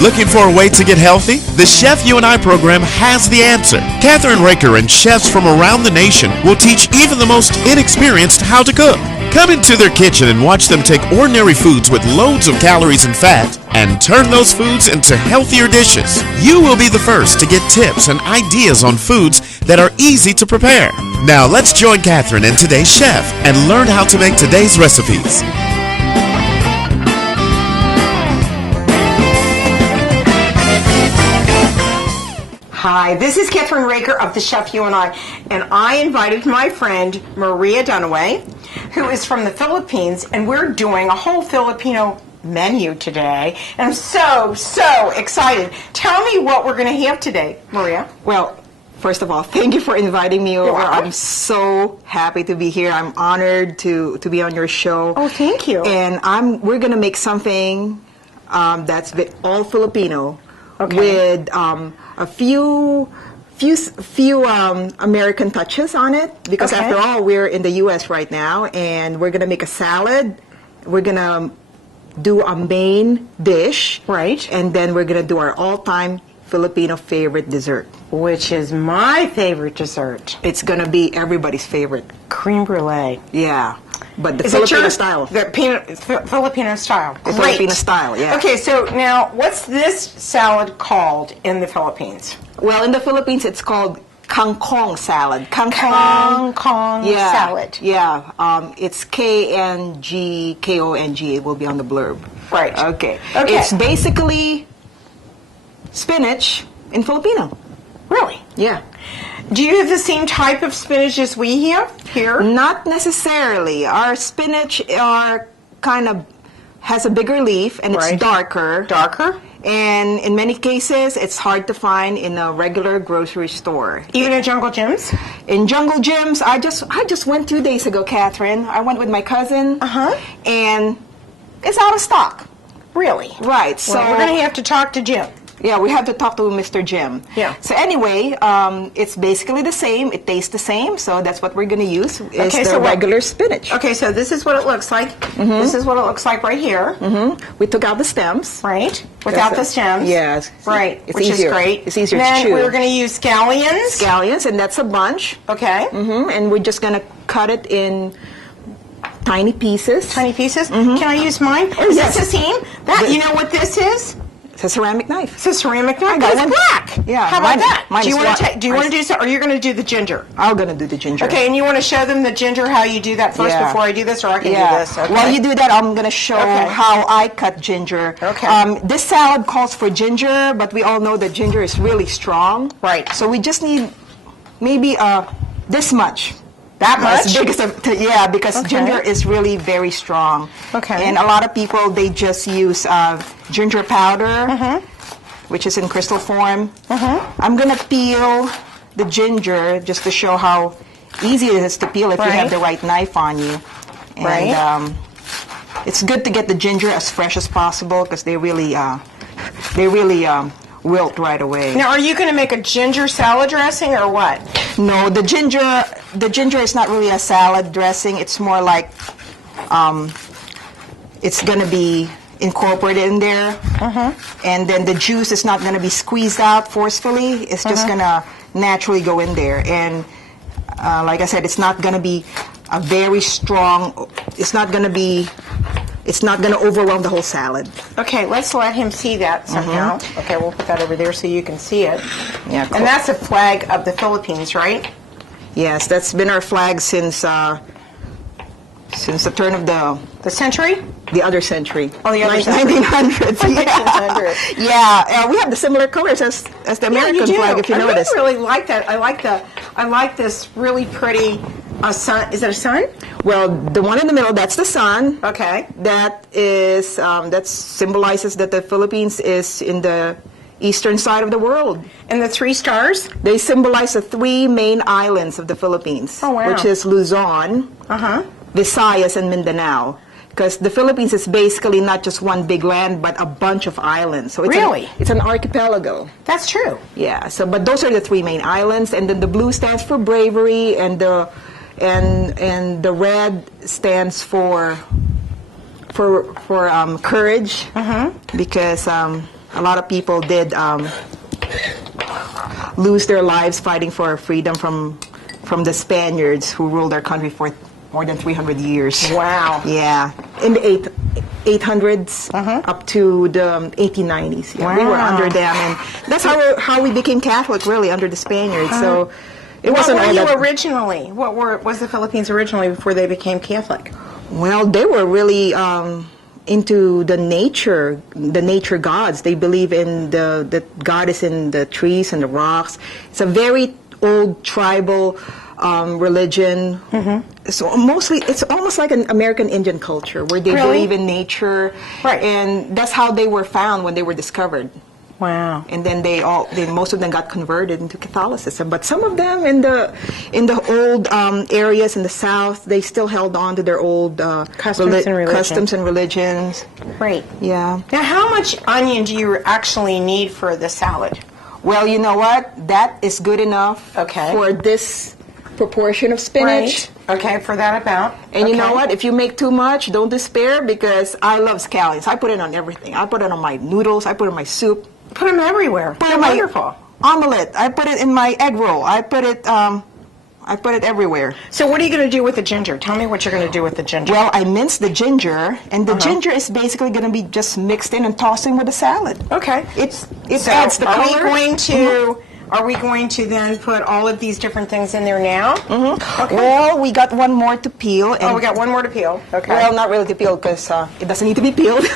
Looking for a way to get healthy? The Chef You and I program has the answer. Kathryn Raaker and chefs from around the nation will teach even the most inexperienced how to cook. Come into their kitchen and watch them take ordinary foods with loads of calories and fat and turn those foods into healthier dishes. You will be the first to get tips and ideas on foods that are easy to prepare. Now let's join Kathryn and today's chef and learn how to make today's recipes. Hi, this is Kathryn Raaker of The Chef You and I invited my friend Maria Dunaway, who is from the Philippines, and we're doing a whole Filipino menu today, and I'm so excited. Tell me what we're going to have today, Maria. Well, first of all, thank you for inviting me over. I'm so happy to be here. I'm honored to be on your show. Oh, thank you. And we're going to make something that's all Filipino, with a few American touches on it, because after all, we're in the U.S. right now, and we're going to make a salad. We're going to do a main dish, right? And then we're going to do our all-time Filipino favorite dessert, which is my favorite dessert. It's going to be everybody's favorite. Creme brulee. Yeah. But the Is Filipino style. The Filipino style. The Filipino style, yeah. Okay, so now, what's this salad called in the Philippines? Well, in the Philippines, it's called kangkong salad. Kangkong salad. Yeah. It's K-N-G-K-O-N-G. It will be on the blurb. Right. Okay. It's basically spinach in Filipino. Really? Yeah. Do you have the same type of spinach as we have here? Not necessarily. Our spinach has a bigger leaf, and it's darker. Darker? And in many cases, it's hard to find in a regular grocery store. Even in Jungle Jim's? In Jungle Jim's, I just went 2 days ago, Kathryn. I went with my cousin, and it's out of stock. Really? Right. So we're going to have to talk to Jim. Yeah, we have to talk to Mr. Jim. Yeah. So anyway, it's basically the same. It tastes the same, so that's what we're going to use. It's the regular spinach. Okay, so this is what it looks like. This is what it looks like right here. We took out the stems. Right. Without the stems. Yes. Right. It's which easier. is great. It's easier then to chew. We're going to use scallions. Scallions, and that's a bunch. Okay. And we're just going to cut it in tiny pieces. Tiny pieces? Can I use mine? Oh, is yes. this a seam? You know what this is? It's a ceramic knife. It's a ceramic knife. It's black. Yeah. How about that? Mine do you is want to? Do you want to do so? Or you're going to do the ginger? I'm going to do the ginger. Okay, and you want to show them the ginger how you do that first before I do this, or I can do this. Okay. While you do that, I'm going to show how I cut ginger. Okay. This salad calls for ginger, but we all know that ginger is really strong. Right. So we just need maybe this much. That much? Yeah, because ginger is really very strong. Okay. And a lot of people, they just use ginger powder, which is in crystal form. I'm going to peel the ginger just to show how easy it is to peel if you have the right knife on you. And it's good to get the ginger as fresh as possible because they really wilt right away. Now, are you going to make a ginger salad dressing or what? No, the ginger is not really a salad dressing. It's more like it's going to be incorporated in there, and then the juice is not going to be squeezed out forcefully. It's just going to naturally go in there, and like I said, it's not going to be a very strong. It's not going to overwhelm the whole salad. Okay, let's let him see that somehow. Okay, we'll put that over there so you can see it. Yeah, cool. And that's a flag of the Philippines, right? Yes, that's been our flag since the turn of the century. The other century. Oh, the other century. 1900s. Yeah. Yeah. We have the similar colors as the American flag, if you notice. I really like that. I like this really pretty sun. Is that a sun? Well, the one in the middle, that's the sun. Okay. That is that symbolizes that the Philippines is in the eastern side of the world. And the 3 stars? They symbolize the 3 main islands of the Philippines, which is Luzon, Visayas, and Mindanao. Because the Philippines is basically not just one big land, but a bunch of islands. So it's an archipelago. That's true. Yeah. So, but those are the 3 main islands, and then the blue stands for bravery, and the red stands for courage, because a lot of people did lose their lives fighting for freedom from the Spaniards who ruled our country for more than 300 years. Wow. Yeah, in the 800s up to the 1890s. Yeah, we were Wow. under them, and that's how we became Catholic, really, under the Spaniards. So it What wasn't were all you that. originally? What was the Philippines originally before they became Catholic? Well, they were really into the nature gods. They believe in the God is in the trees and the rocks. It's a very old tribal religion. So mostly, it's almost like an American Indian culture where they Really? believe in nature, Right. and that's how they were found when they were discovered. Wow. And then most of them got converted into Catholicism. But some of them in the old areas in the South, they still held on to their old Customs and religion. customs and religions. Great. Yeah. Now, how much onion do you actually need for the salad? Well, you know what? That is good enough Okay. for this proportion of spinach. Right. Okay, for that amount. And you know Okay. what? If you make too much, don't despair, because I love scallions. I put it on everything. I put it on my noodles. I put it on my soup. Put them everywhere. Put it They're in my wonderful. omelet. I put it in my egg roll. I put it everywhere. So what are you going to do with the ginger? Tell me what you're going to do with the ginger. Well, I minced the ginger, and the ginger is basically going to be just mixed in and tossed in with the salad. Okay. It So adds the are color. we going to then put all of these different things in there now? Okay. Well, we got one more to peel. And, Oh, we got one more to peel. Okay. Well, not really to peel, because it doesn't need to be peeled.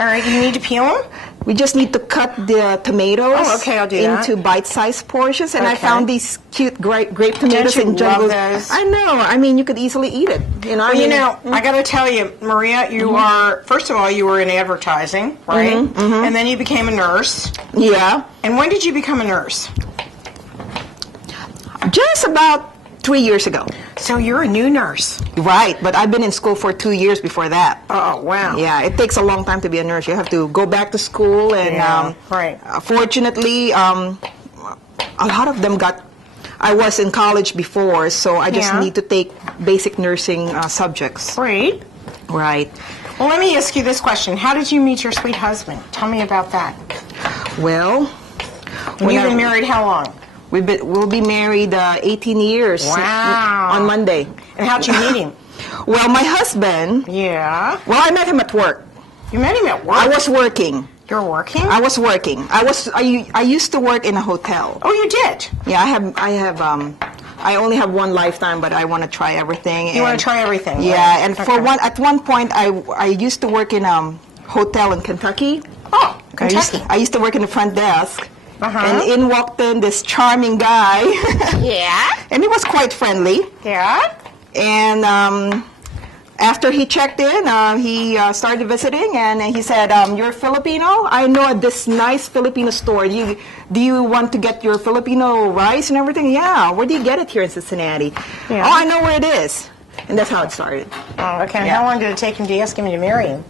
All right, you need to peel them? We just need to cut the tomatoes Oh, okay, I'll do that. into bite-sized portions. And I Okay. found these cute grape tomatoes you in love jungle. those? I know. I mean, you could easily eat it. You know. Well, you know, I got to tell you, Maria, you are, first of all, you were in advertising, right? And then you became a nurse. Yeah. And when did you become a nurse? Just about 3 years ago. So you're a new nurse. Right, but I've been in school for 2 years before that. Oh, wow. Yeah, it takes a long time to be a nurse. You have to go back to school, and Yeah, right. Fortunately, a lot of them got. I was in college before, so I just Yeah. need to take basic nursing subjects. Great. Right. Well, let me ask you this question. How did you meet your sweet husband? Tell me about that. Well, You've been married how long? we'll be married 18 years. Wow. On Monday. And how'd you meet him? Well, my husband. Yeah. Well, I met him at work. You met him at work? I was working. You're working? I was working. I used to work in a hotel. Oh, you did? Yeah, I only have one lifetime, but I want to try everything. You want to try everything? Yeah, right? and Okay. at one point, I used to work in a hotel in Kentucky. Oh, Kentucky. I used to work in the front desk. Uh-huh. And in walked in this charming guy. Yeah? And he was quite friendly. Yeah? And after he checked in, he started visiting, and he said, "You're Filipino? I know this nice Filipino store. Do you want to get your Filipino rice and everything?" "Yeah. Where do you get it here in Cincinnati?" Yeah. "Oh, I know where it is." And that's how it started. Oh, okay. And Yeah. how long did it take him to ask him to marry him?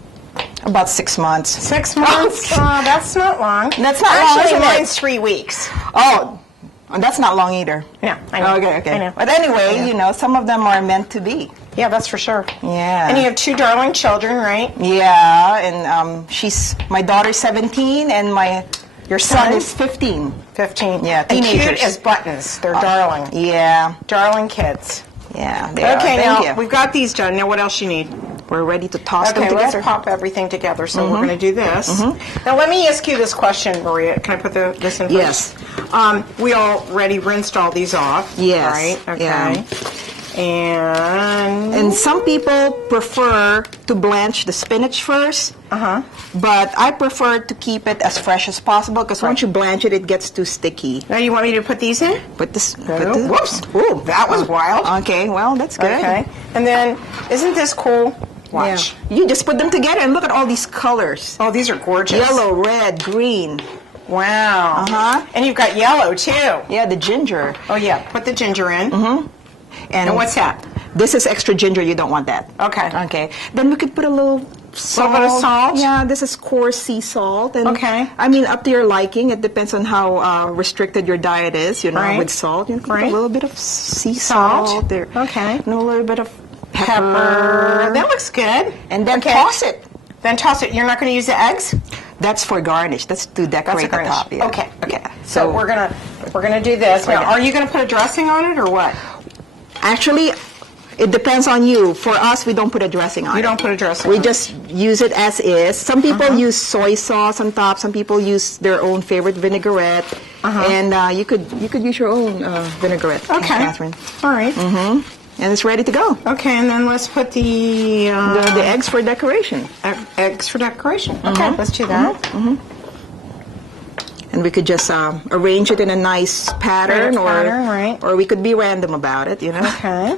About 6 months. 6 months? Oh, that's not long. That's not long, Actually, isn't it? mine's 3 weeks. Oh, that's not long either. Yeah, I know. Okay. I know. But anyway, some of them are meant to be. Yeah, that's for sure. Yeah. And you have 2 darling children, right? Yeah, and my daughter's 17, and Your son son is 15. 15. Yeah, And teenagers. cute as buttons. They're darling. Yeah, Darling kids. yeah. They are. Okay, Thank now you. we've got these done. Now what else you need? We're ready to toss Okay, them let's together. pop everything together. So we're going to do this. Now let me ask you this question, Maria. Can I put this in Yes. first? We already rinsed all these off. Yes, Right? Okay. yeah. And some people prefer to blanch the spinach first. But I prefer to keep it as fresh as possible, because once you blanch it, it gets too sticky. Now you want me to put these in? Whoops. Ooh, That was wild. Okay, well, that's good. Okay. And then, isn't this cool? Watch. Yeah. You just put them together and look at all these colors. Oh, these are gorgeous. Yellow, red, green. Wow. Uh-huh. And you've got yellow, too. Yeah, the ginger. Oh, yeah. Put the ginger in. And what's that? This is extra ginger. You don't want that. Okay. Okay. Then we could put a little salt. bit of salt? Yeah, this is coarse sea salt. And Okay. I mean, up to your liking. It depends on how restricted your diet is, Right. with salt. You can put Right. a little bit of sea Salt. salt there. Okay. And a little bit of Pepper. That looks good. And then Okay. toss it. Then toss it. You're not going to use the eggs? That's for garnish. That's to decorate the top. Yeah. Okay. Okay. Yeah. So we're gonna do this. Now, are you gonna put a dressing on it or what? Actually, it depends on you. For us, we don't put a dressing on it. You don't put a dressing We on just use it as is. Some people use soy sauce on top. Some people use their own favorite vinaigrette. And you could use your own vinaigrette, Kathryn. All right. And it's ready to go. Okay, and then let's put the eggs for decoration. Eggs for decoration. Okay, let's do that. And we could just arrange it in a nice pattern, or we could be random about it, you know. Okay.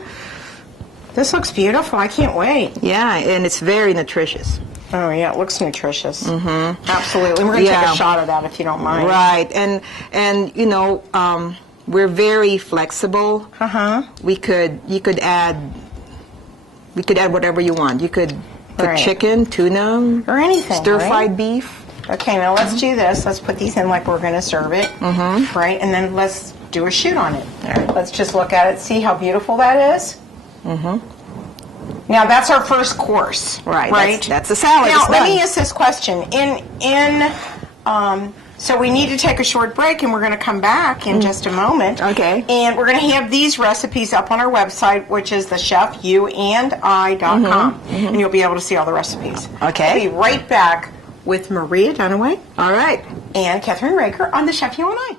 This looks beautiful. I can't wait. Yeah, and it's very nutritious. Oh, yeah, it looks nutritious. Absolutely. We're going to take a shot of that if you don't mind. Right, and you know, we're very flexible. You could add whatever you want. You could put chicken, tuna, or anything, stir-fried beef. Okay, now let's do this. Let's put these in like we're going to serve it, right? And then let's do a shoot on it. Let's just look at it, see how beautiful that is. Now that's our first course, right? That's the salad. Now let me ask this question: so we need to take a short break, and we're going to come back in just a moment. Okay. And we're going to have these recipes up on our website, which is thechefyouandI.com, and you'll be able to see all the recipes. Okay. We'll be right back with Maria Dunaway. All right. And Kathryn Raaker on The Chef You and I.